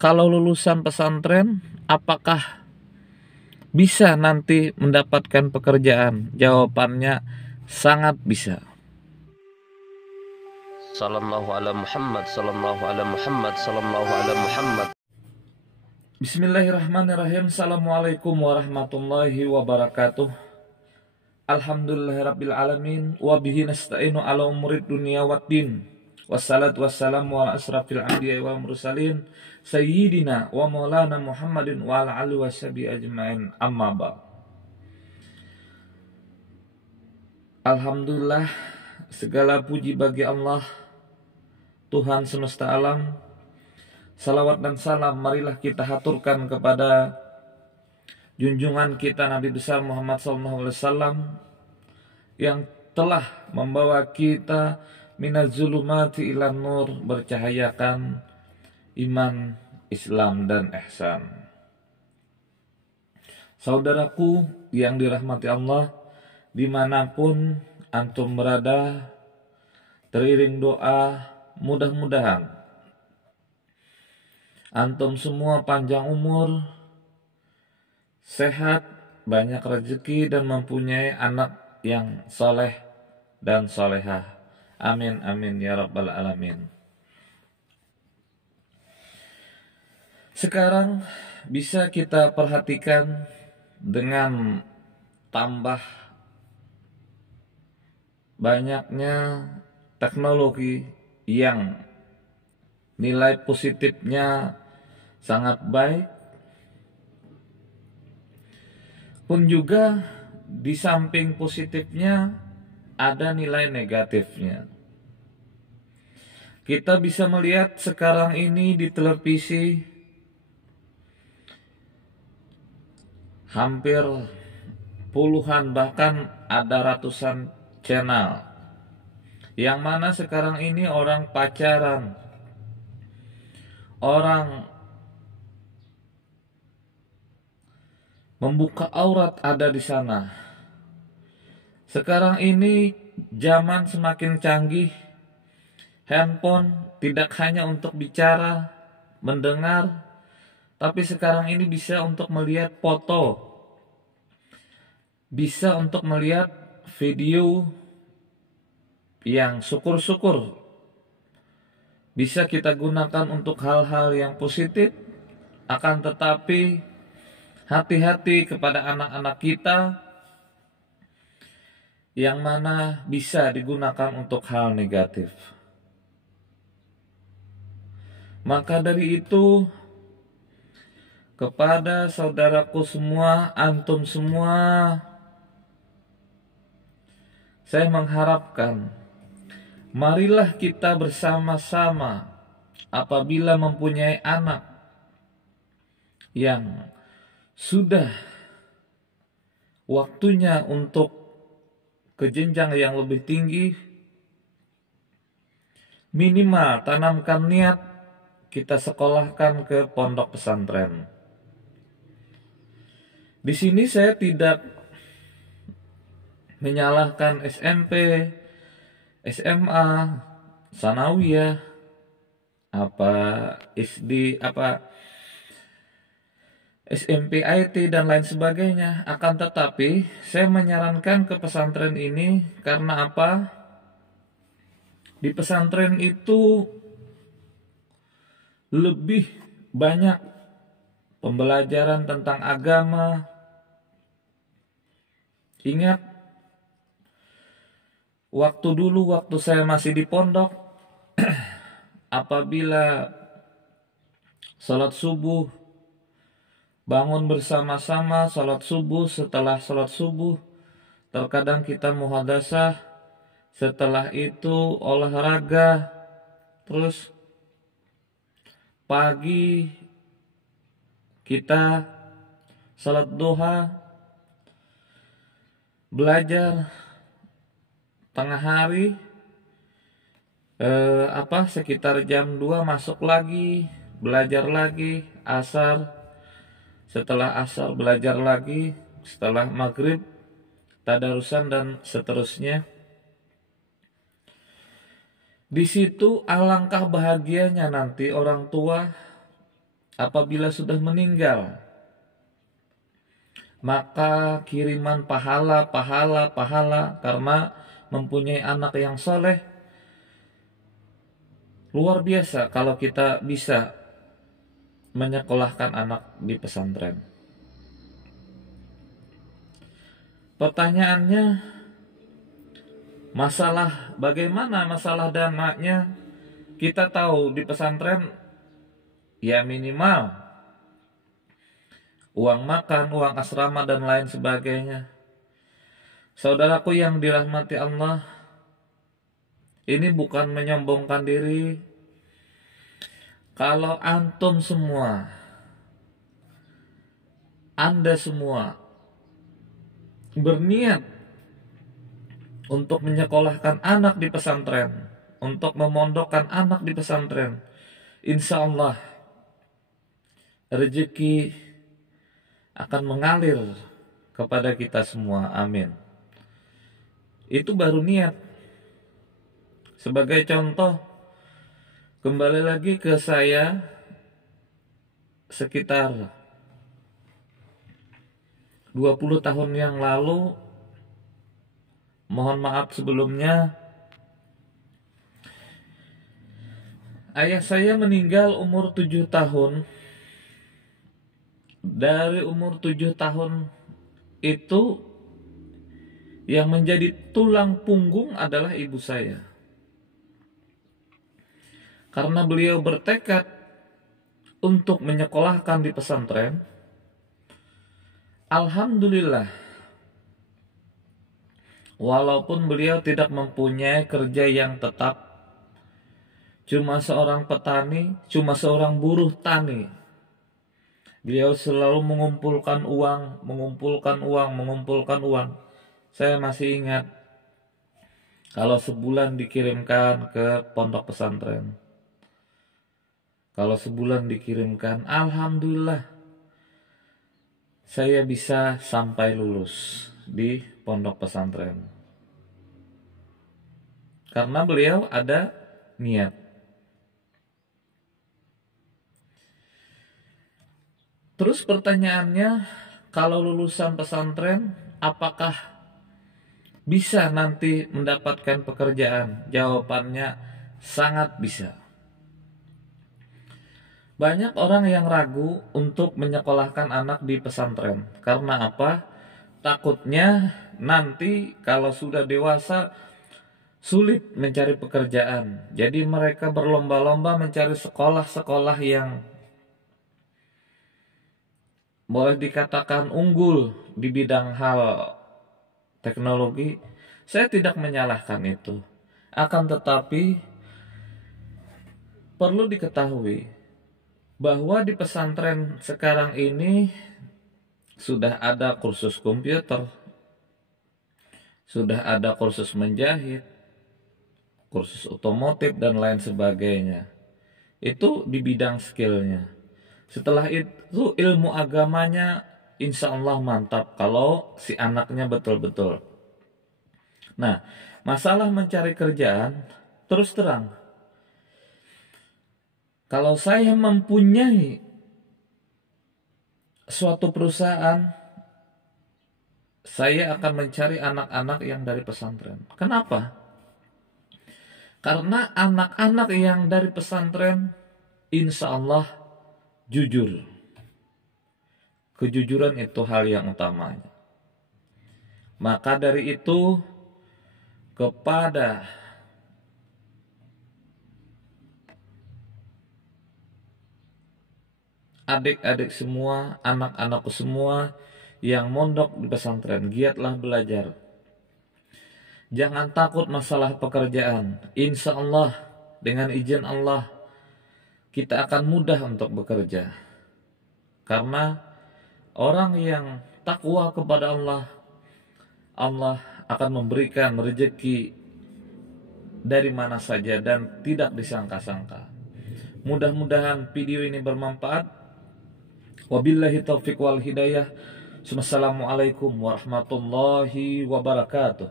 kalau lulusan pesantren apakah bisa nanti mendapatkan pekerjaan? Jawabannya sangat bisa. Sallallahu ala Muhammad, sallallahu ala Muhammad, sallallahu ala Muhammad. Bismillahirrahmanirrahim. Assalamualaikum warahmatullahi wabarakatuh. Alhamdulillahirabbil alamin wa bihi nasta'inu ala umurid dunya waddin. Wassalatu wassalamu ala asrafil anbiya'i wal mursalin sayyidina wa maulana Muhammadin wa ala alihi washabihi ajmain. Amma ba. Alhamdulillah, segala puji bagi Allah, Tuhan semesta alam. Salawat dan salam marilah kita haturkan kepada junjungan kita Nabi besar Muhammad SAW yang telah membawa kita minaz zulumati ilan nur, bercahayakan iman, Islam dan ihsan. Saudaraku yang dirahmati Allah, dimanapun antum berada, teriring doa, mudah-mudahan antum semua panjang umur, sehat, banyak rezeki, dan mempunyai anak yang soleh dan solehah. Amin, amin, ya rabbal alamin. Sekarang bisa kita perhatikan dengan tambah banyaknya teknologi yang nilai positifnya sangat baik, pun juga di samping positifnya ada nilai negatifnya. Kita bisa melihat sekarang ini di televisi hampir puluhan, bahkan ada ratusan channel, yang mana sekarang ini orang pacaran, orang membuka aurat ada di sana. Sekarang ini zaman semakin canggih. Handphone tidak hanya untuk bicara, mendengar, tapi sekarang ini bisa untuk melihat foto, bisa untuk melihat video yang syukur-syukur bisa kita gunakan untuk hal-hal yang positif. Akan tetapi hati-hati kepada anak-anak kita yang mana bisa digunakan untuk hal negatif. Maka dari itu, kepada saudaraku semua, antum semua, saya mengharapkan, marilah kita bersama-sama apabila mempunyai anak yang sudah waktunya untuk ke jenjang yang lebih tinggi, minimal tanamkan niat kita sekolahkan ke pondok pesantren. Di sini saya tidak menyalahkan SMP, SMA, sanawiyah, SD, SMP IT dan lain sebagainya. Akan tetapi saya menyarankan ke pesantren ini karena apa? Di pesantren itu lebih banyak pembelajaran tentang agama. Ingat, waktu saya masih di pondok, apabila sholat subuh, bangun bersama-sama sholat subuh, setelah sholat subuh terkadang kita muhadasah, setelah itu olahraga, terus pagi kita sholat duha, belajar tengah hari, sekitar jam 2 masuk lagi, belajar lagi, asar, setelah asar belajar lagi, setelah maghrib tadarusan dan seterusnya. Di situ alangkah bahagianya nanti orang tua apabila sudah meninggal, maka kiriman pahala karena mempunyai anak yang soleh luar biasa kalau kita bisa menyekolahkan anak di pesantren. Pertanyaannya, bagaimana masalah dananya? Kita tahu di pesantren ya minimal uang makan, uang asrama dan lain sebagainya. Saudaraku yang dirahmati Allah, ini bukan menyombongkan diri. Kalau antum semua, Anda semua berniat untuk menyekolahkan anak di pesantren, untuk memondokkan anak di pesantren, insya Allah rezeki akan mengalir kepada kita semua. Amin. Itu baru niat. Sebagai contoh, kembali lagi ke saya, sekitar 20 tahun yang lalu, mohon maaf sebelumnya, ayah saya meninggal umur 7 tahun. Dari umur 7 tahun itu yang menjadi tulang punggung adalah ibu saya. Karena beliau bertekad untuk menyekolahkan di pesantren, alhamdulillah, walaupun beliau tidak mempunyai kerja yang tetap, cuma seorang petani, cuma seorang buruh tani, beliau selalu mengumpulkan uang. Saya masih ingat kalau sebulan dikirimkan ke pondok pesantren. Kalau sebulan dikirimkan, alhamdulillah saya bisa sampai lulus di pondok pesantren. Karena beliau ada niat. Terus pertanyaannya, kalau lulusan pesantren, apakah bisa nanti mendapatkan pekerjaan? Jawabannya sangat bisa. Banyak orang yang ragu untuk menyekolahkan anak di pesantren. Karena apa? Takutnya nanti kalau sudah dewasa sulit mencari pekerjaan. Jadi mereka berlomba-lomba mencari sekolah-sekolah yang boleh dikatakan unggul di bidang hal teknologi. Saya tidak menyalahkan itu. Akan tetapi perlu diketahui bahwa di pesantren sekarang ini sudah ada kursus komputer, sudah ada kursus menjahit, kursus otomotif dan lain sebagainya. Itu di bidang skillnya. Setelah itu ilmu agamanya insya Allah mantap kalau si anaknya betul-betul. Nah, masalah mencari kerjaan, terus terang, kalau saya mempunyai suatu perusahaan, saya akan mencari anak-anak yang dari pesantren. Kenapa? Karena anak-anak yang dari pesantren insya Allah jujur. Kejujuran itu hal yang utamanya. Maka dari itu, kepada adik-adik semua, anak-anakku semua yang mondok di pesantren, giatlah belajar. Jangan takut masalah pekerjaan. Insya Allah, dengan izin Allah, kita akan mudah untuk bekerja. Karena orang yang takwa kepada Allah, Allah akan memberikan rezeki dari mana saja dan tidak disangka-sangka. Mudah-mudahan video ini bermanfaat. Wabillahi taufiq wal hidayah. Wassalamualaikum warahmatullahi wabarakatuh.